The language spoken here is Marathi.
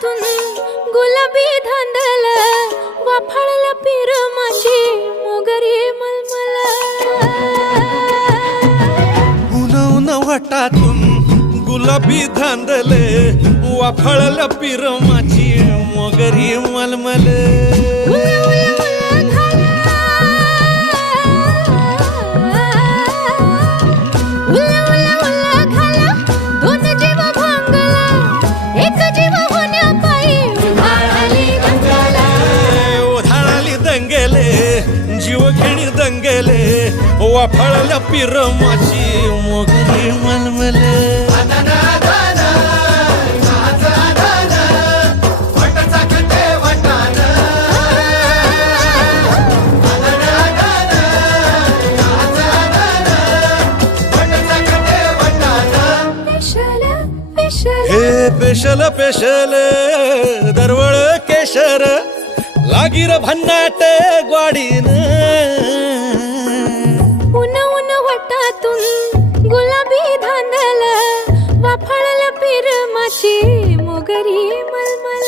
वटातून गुलाबी धांदल वाफाळला पिरमाची मोगरी मलमल उन उन वटातून गुलाबी धांदले वाफाळला पिरमाची मोगरी मलमल जीवघेणी दंगेले वाफाळल्या पिरमाची मोगरी मलमले हे पेशल पेशल दरवळ केशर लागीर भन्नाट ग्वाडीन उन उन वटातून गुलाबी धांदल वाफाळला पिरमाची मोगरी मलमल